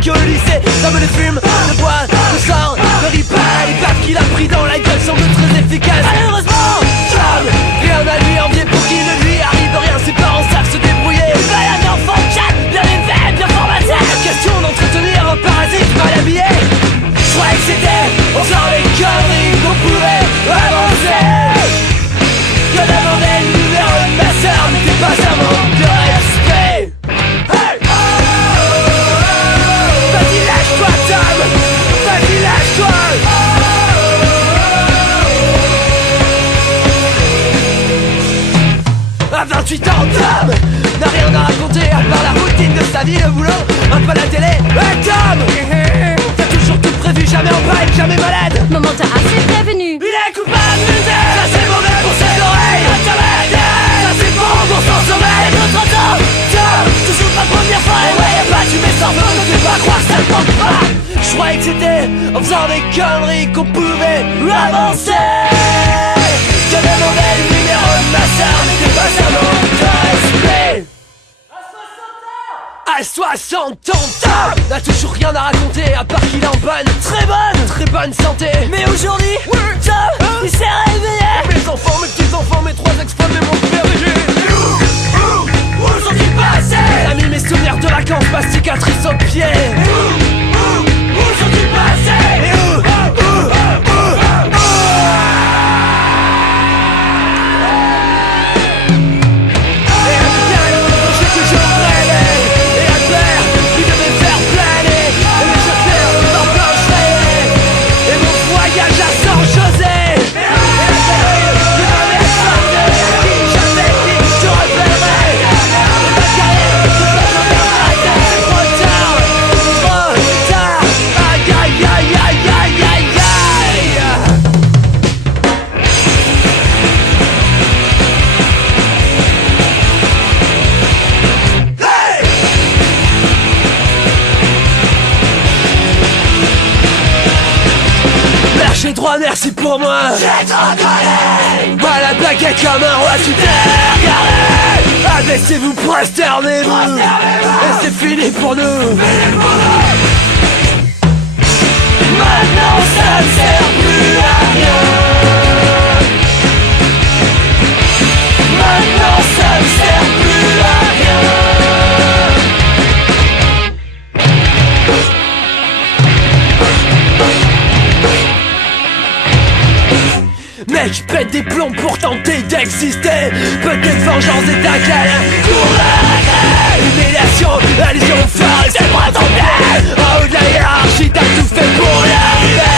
musique au lycée. L'homme de fume, de bois, de sort, de ripaille. Les baffes qu'il a pris dans la gueule semblent très efficaces. Malheureusement, Tom, rien à lui envier pour qu'il ne lui arrive rien. Ses parents savent se débrouiller. Il va un enfant calme, bien élevé, bien formaté. Question d'entretenir un parasite mal habillé. Je croyais que c'était en faisant les conneries qu'on pouvait avancer. Que demander le numéro de ma sœur n'était pas un manque de respect. Hey! Vas-y lâche-toi Tom, vas-y lâche-toi. À 28 ans Tom n'a rien à raconter à part la routine de sa vie, le boulot, un peu la télé. Hey Tom, t'as toujours tout prévu, jamais en break, jamais malade. Maman t'a assez prévenu. Il est coupable de misère. Ça c'est mauvais pour ses oreilles. Ça c'est bon pour son sommeil. Notre temps, Tom, toujours pas première fois. Et ouais, y'a pas tu mets sans feu, ne fais pas croire que ça ne manque pas. Je croyais que c'était en faisant des conneries qu'on pouvait avancer. Que demander le numéro de ma sœur n'était pas un manque de respect. À 60 ans, Tom n'a toujours rien à raconter à part qu'il est en très bonne santé. Mais aujourd'hui, Tom, il s'est réveillé. Mes enfants, mes petits-enfants, mes trois ex-femmes et mon PRG. Où sont-ils passés? J'ai mis mes souvenirs de vacances, ma cicatrice au pied. Où sont-ils passés? J'ai droit, merci pour moi. J'ai trop collé. Voilà, plaqué comme un roi, tu t'es regardé. Abaissez-vous, prosternez-vous. Et c'est fini pour nous. Maintenant ça ne sert plus à rien. Maintenant ça ne sert plus à rien. Mec, pète des plombs pour tenter d'exister. Peut-être vengeance et ta câlin. Humiliation, allusion phare et c'est pas ton bien. En haut de la hiérarchie, t'as tout fait pour y arriver.